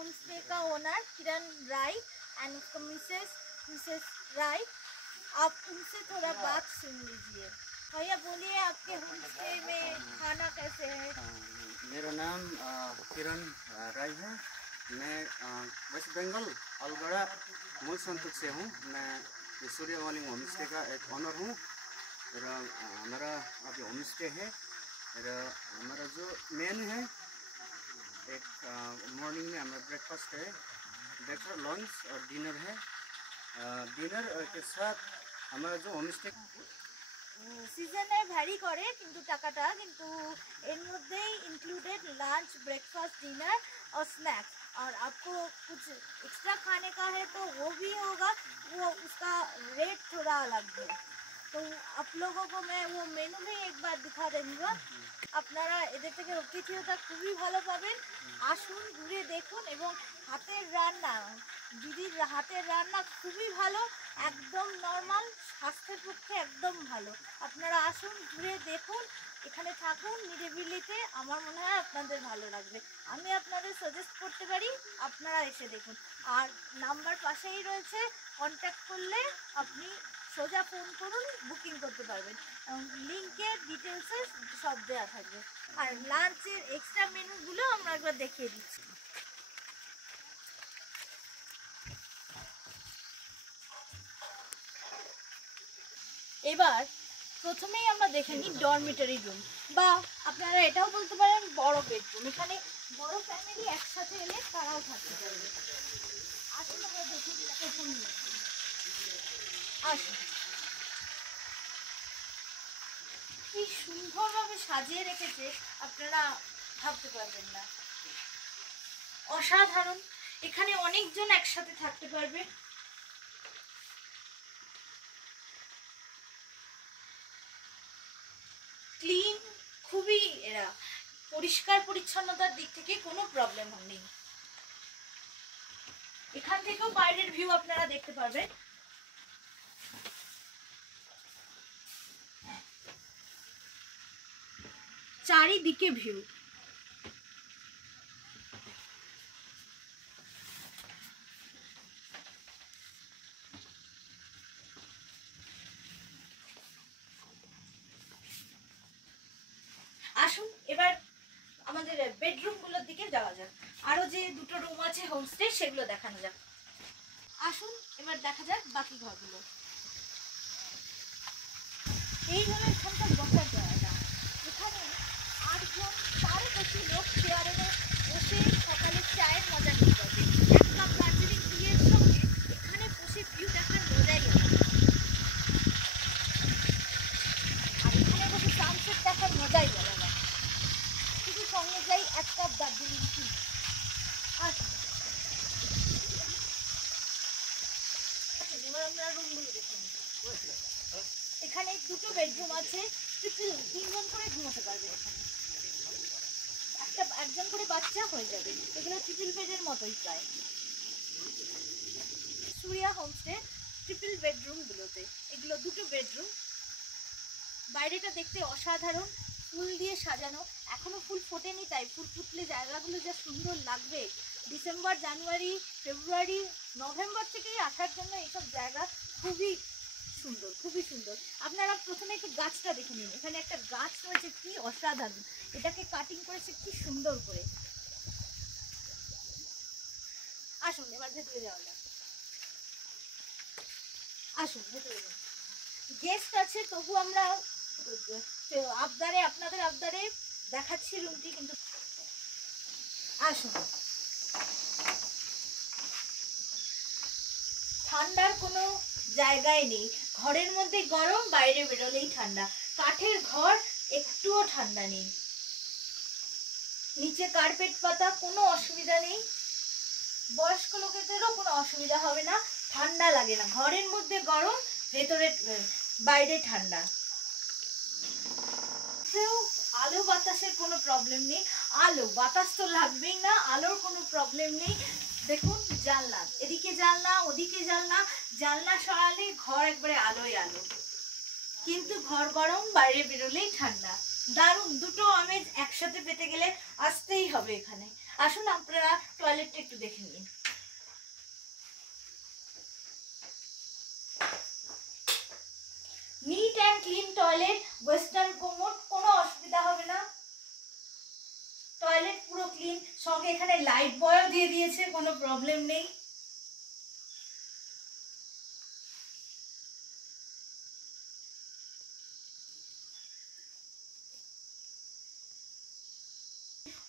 Homestay का owner Kiran Rai and उसका Mrs राय। आप उनसे थोड़ा बात सुन लीजिए। भैया बोलिए, आपके होमस्टे में खाना कैसे है? मेरा नाम किरण राय है। मैं वेस्ट बंगाल अलगड़ा मूल संतुक से हूँ। मैं सूर्यवाली होमस्टे का एक ऑनर हूँ। हमारा अभी होमस्टे है। हमारा जो मेन्यू है, एक मॉर्निंग में हमारा ब्रेकफास्ट है, ब्रेकफास्ट लंच और डिनर है। डिनर के साथ हमारा जो होमस्टे सीजने भैरी करे किंतु टाकाटा किंतु एर मध्य इंक्लूडेड लंच, ब्रेकफास्ट, डिनर और स्नैक्स। और आपको कुछ एक्स्ट्रा खाने का है तो वो भी होगा, वो उसका रेट थोड़ा अलग है। तो आप लोगों को मैं वो मेनू भी एक बार दिखा दूँगा। আপনারা এদের থেকে অতিথিয়তা খুবই ভালো পাবেন। আসুন, ঘুরে দেখুন এবং হাতের রান্না, দিদির হাতের রান্না খুবই ভালো, একদম নর্মাল, স্বাস্থ্যের পক্ষে একদম ভালো। আপনারা আসুন, ঘুরে দেখুন, এখানে থাকুন নিরিবিলিতে। আমার মনে হয় আপনাদের ভালো লাগবে। আমি আপনাদের সাজেস্ট করতে পারি, আপনারা এসে দেখুন। আর নাম্বার পাশেই রয়েছে, কন্ট্যাক্ট করলে আপনি সোজা ফোন করুন, বুকিং করতে পারবেন। লিঙ্কের ডিটেলসে সব দেওয়া থাকবে। আর লাঞ্চের এক্সট্রা মেনুগুলো আমরা একবার দেখিয়ে দিচ্ছি। এবার প্রথমেই আমরা দেখে নিই ডরমিটরি রুম, বা আপনারা এটাও বলতে পারেন বড় বেডরুম। এখানে বড় ফ্যামিলি একসাথে এলে তারাও থাকতে পারবে। আসুন আমরা দেখি প্রথম রুম। আসুন, কি সুন্দরভাবে সাজিয়ে রেখেছে আপনারা ভাবতে পারবেন না। অসাধারণ। এখানে অনেকজন একসাথে থাকতে পারবে। ক্লিন, খুবই এরা পরিষ্কার পরিচ্ছন্নতার দিক থেকে কোনো প্রবলেম নেই। এখান থেকেও বাইরের ভিউ আপনারা দেখতে পারবেন। চারিদিকে ভিউ। আসুন এবার আমাদের বেডরুমগুলোর দিকে যাওয়া যাক। আরো যে দুটো রুম আছে হোমস্টে, সেগুলো দেখানো যাক। আসুন এবার দেখা যাক বাকি ঘরগুলো। এই হলো এখানকার বসার জায়গা। এখানে 8 জন, তারও বেশি লোক চেয়ারে বসে সকালে চায়ের মজা নিতে পারবে। এক কাপ দার্জিলিং টিয়ের সঙ্গে এখানে বসে ভিউ দেখার মজাই আলাদা। আর এখানে বসে সানসেট দেখার মজাই আলাদা। শুধু সঙ্গে যাই এক কাপ দার্জিলিং টি। আসুন এবার আমরা রুমগুলো দেখে নিই। এখানে দুটো বেডরুম আছে, ট্রিপল, 3 জন করে ঘুমাতে পারবে। এখানে একজন করে বাচ্চা হয়ে যাবে। এগুলো ট্রিপল বেডের মতোই প্রায়। সূর্যা হোমস্টে ট্রিপল বেডরুমগুলোতে এগুলো দুটো বেডরুম। বাইরেটা দেখতে অসাধারণ, ফুল দিয়ে সাজানো। এখনো ফুল ফোটেনি, তাই ফুল ফুটলে জায়গাগুলো যা সুন্দর লাগবে। ডিসেম্বর, জানুয়ারি, ফেব্রুয়ারি, নভেম্বর থেকেই আসার জন্য এইসব জায়গা খুবই সুন্দর, খুবই সুন্দর। আপনারা প্রথমে একটু গাছটা দেখে নিন। এখানে একটা গাছ রয়েছে, কি অসাধারণ। এটাকে কাটিং করেছে কি সুন্দর করে। আসুন এবার ভেতরে যাওয়া যাক। আসুন ভেতরে যান। গেস্ট আছে তবু আমরা আপনাদের আবদারে দেখাচ্ছি রুমটি, কিন্তু আসুন। ঠান্ডার কোনো জায়গায় নেই। ঘরের মধ্যে গরম, বাইরে বেরোলেই ঠান্ডা। কাঠের ঘর, একটুও ঠান্ডা নেই। নিচে কার্পেট পাতা, কোনো অসুবিধা নেই। বয়স্ক লোকেদেরও কোনো অসুবিধা হবে না, ঠান্ডা লাগে না। ঘরের মধ্যে গরম, ভেতরে বাইরে ঠান্ডা। আলো বাতাসের কোনো প্রবলেম নেই। আলো বাতাস তো লাগবেই না, আলোর কোনো প্রবলেম নেই। দেখুন জানলা, এদিকে জানলা, ওদিকে জানলা। জানলা সরালে ঘর একবারে আলোয় আলো, কিন্তু ঘর গরম, বাইরে বেরোলেই ঠান্ডা। দারুণ, দুটো আমেজ একসাথে পেতে গেলে আসতেই হবে এখানে। আসুন আপনারা টয়লেটটা একটু দেখে নিন। Neat and clean toilet, western commode, কোনো অসুবিধা হবে না। টয়লেট পুরো ক্লিন, সঙ্গে এখানে লাইট বয়ও দিয়ে দিয়েছে, কোনো প্রবলেম নেই।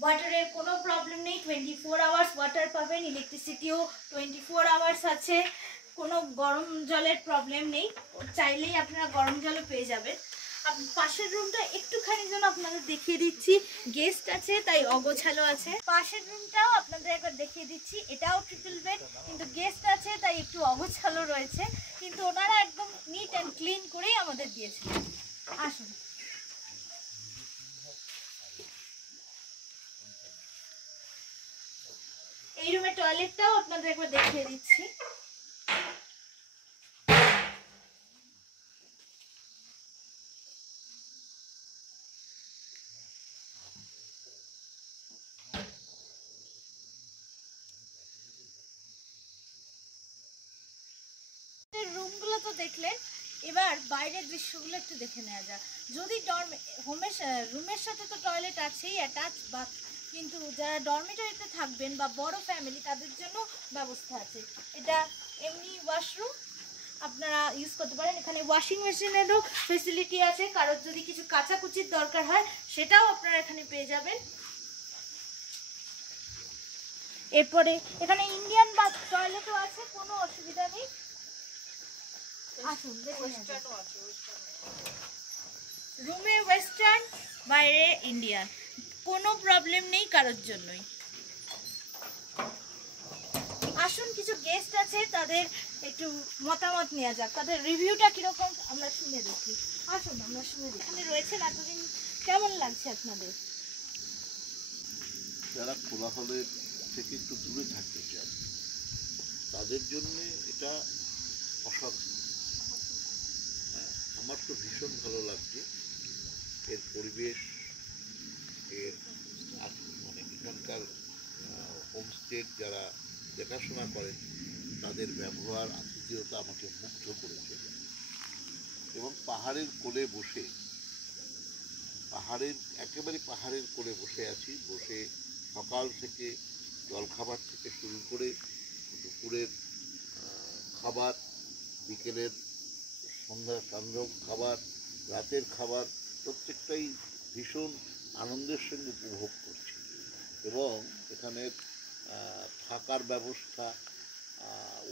ওয়াটারের কোনো প্রবলেম নেই, 24 আওয়ার্স ওয়াটার পাবেন, ইলেকট্রিসিটিও 24 আওয়ার্স আছে, কোনো গরম জলের প্রবলেম নেই, চাইলেই আপনারা গরম জলও পেয়ে যাবেন। পাশের রুমটা একটুখানি যেন আপনাদের দেখিয়ে দিচ্ছি, গেস্ট আছে তাই অগোছালো আছে। পাশের রুমটাও আপনাদের একবার দেখিয়ে দিচ্ছি, এটাও ট্রিপল বেড, কিন্তু গেস্ট আছে তাই একটু অগোছালো রয়েছে, কিন্তু ওনারা একদম নিট অ্যান্ড ক্লিন করেই আমাদের দিয়েছিলেন। আসুন। এই রুমের টয়লেটটাও আপনাদের একবার দেখিয়ে দিচ্ছি। রুমগুলো তো দেখলেন, এবার বাইরের দৃশ্যগুলো একটু দেখে নেওয়া যাক। যদি রুমের সাথে তো টয়লেট আছেই অ্যাটাচ, বা কিন্তু যারা ডরমিটরিতে থাকবেন বা বড় ফ্যামিলি তাদের জন্য ব্যবস্থা আছে। এটা এমনি ওয়াশরুম, আপনারা ইউজ করতে পারেন। এখানে ওয়াশিং মেশিনেরও ফেসিলিটি আছে, কারোর যদি কিছু কাচাকুচির দরকার হয় সেটাও আপনারা এখানে পেয়ে যাবেন। এরপরে এখানে ইন্ডিয়ান বাথ টয়লেটও আছে, কোনো অসুবিধা নেই। আসুন রুমে ওয়েস্টার্ন, বাইরে ইন্ডিয়ান, কোনো প্রবলেম নেই কারোর জন্যই। আসুন কিছু গেস্ট আছে তাদের একটু মতামত নেওয়া যাক, তাদের রিভিউটা কিরকম আমরা শুনে দেখি। আসুন আমরা শুনে দেখি। এখানে রয়েছেন এতদিন, কেমন লাগছে আপনাদের? যারা কোলাহলের থেকে একটু দূরে থাকতে চান তাদের জন্য এটা অসাধারণ। হ্যাঁ, আমার তো ভীষণ ভালো লাগছে এর পরিবেশ, এর মানে এখানকার হোমস্টে যারা দেখাশোনা করেন তাদের ব্যবহার, আতিথেয়তা আমাকে মুগ্ধ করেছে। এবং পাহাড়ের কোলে বসে, একেবারে পাহাড়ের কোলে বসে আছি, বসে সকাল থেকে জলখাবার থেকে শুরু করে দুপুরের খাবার, বিকেলের সন্ধ্যা খাবার, রাতের খাবার, প্রত্যেকটাই ভীষণ আনন্দের সঙ্গে উপভোগ করছি। এবং এখানের থাকার ব্যবস্থা,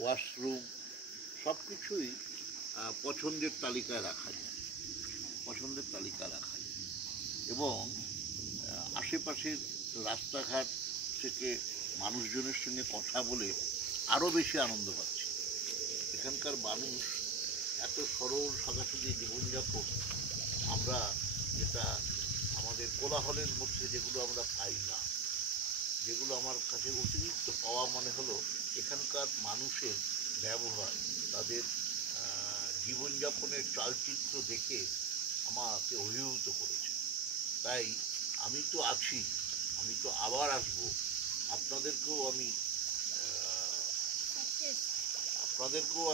ওয়াশরুম সব কিছুই পছন্দের তালিকায় রাখা যায়, এবং আশেপাশের রাস্তাঘাট থেকে মানুষজনের সঙ্গে কথা বলে আরও বেশি আনন্দ পাচ্ছি। এখানকার মানুষ এত সরল সাদাসিধে জীবনযাপন, আমরা যেটা আমাদের কোলাহলের মধ্যে যেগুলো আমরা পাই না, যেগুলো আমার কাছে অতিরিক্ত পাওয়া মনে হলো এখানকার মানুষের ব্যবহার, তাদের জীবনযাপনের চালচিত্র দেখে আমাকে অভিভূত করেছে। তাই আমি তো আছি, আমি তো আবার আসব। আপনাদেরকেও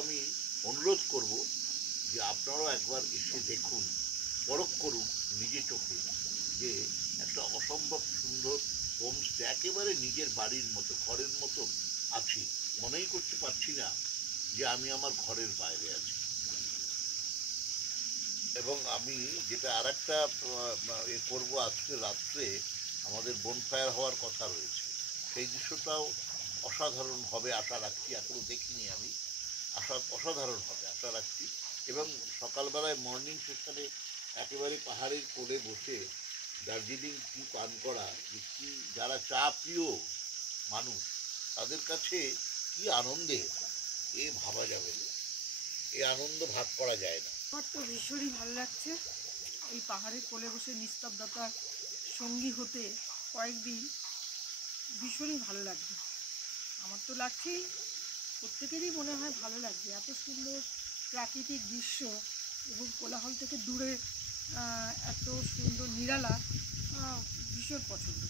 আমি অনুরোধ করব যে আপনারাও একবার এসে দেখুন, পরখ করুন নিজে চোখে যে একটা অসম্ভব সুন্দর হোমস্টে, একেবারে নিজের বাড়ির মতো, ঘরের মতো আছি। মনেই করতে পারছি না যে আমি আমার ঘরের বাইরে আছি। এবং আমি যেটা আর একটা করবো, আজকে রাত্রে আমাদের বনফায়ার হওয়ার কথা রয়েছে, সেই দৃশ্যটাও অসাধারণ হবে আশা রাখছি। এখনও দেখিনি আমি, অসাধারণ হবে আশা রাখছি। এবং সকালবেলায় মর্নিং সেশনে একেবারে পাহাড়ের কোলে বসে দার্জিলিং টি পান করা, কি যারা চা প্রিয় মানুষ তাদের কাছে কি আনন্দের, এ ভাবা যাবে না, এ আনন্দ ভাগ করা যায় না। আমার তো ভীষণই ভালো লাগছে এই পাহাড়ের কোলে বসে নিস্তব্ধতার সঙ্গী হতে। কয়েকদিন ভীষণই ভালো লাগবে, আমার তো লাগছেই, প্রত্যেকেরই মনে হয় ভালো লাগবে। এত সুন্দর প্রাকৃতিক দৃশ্য এবং কোলাহল থেকে দূরে এত সুন্দর নিরালা, ভীষণ পছন্দ।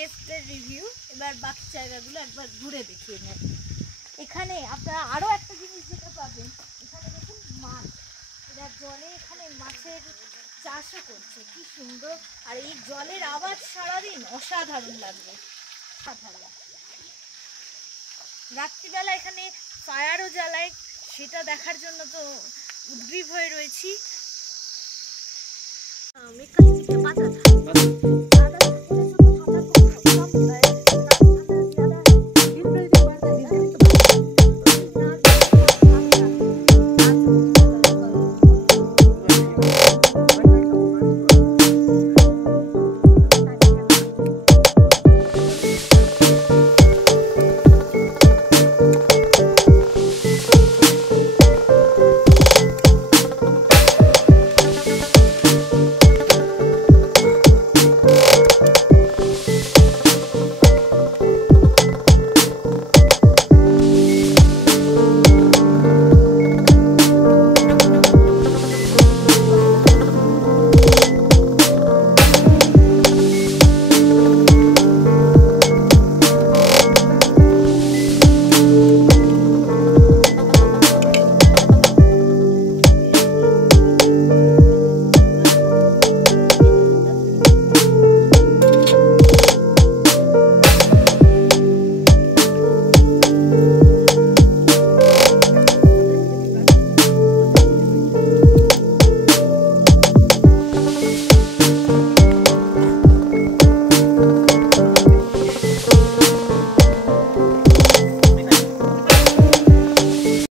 গেস্টের রিভিউ, এবার বাকি জায়গাগুলো একবার ঘুরে দেখিয়ে নেন। এখানে আপনারা আরও একটা জিনিস যেটা পাবেন, এখানে দেখুন মাছ, এরা জলে এখানে মাছের চাষও করছে, কি সুন্দর। আর এই জলের আওয়াজ সারাদিন অসাধারণ লাগবে, অসাধারণ। রাত্রিবেলা এখানে ফায়ারও জ্বালায়, সেটা দেখার জন্য তো উদ্গ্রীব হয়ে রয়েছি। মেকানিক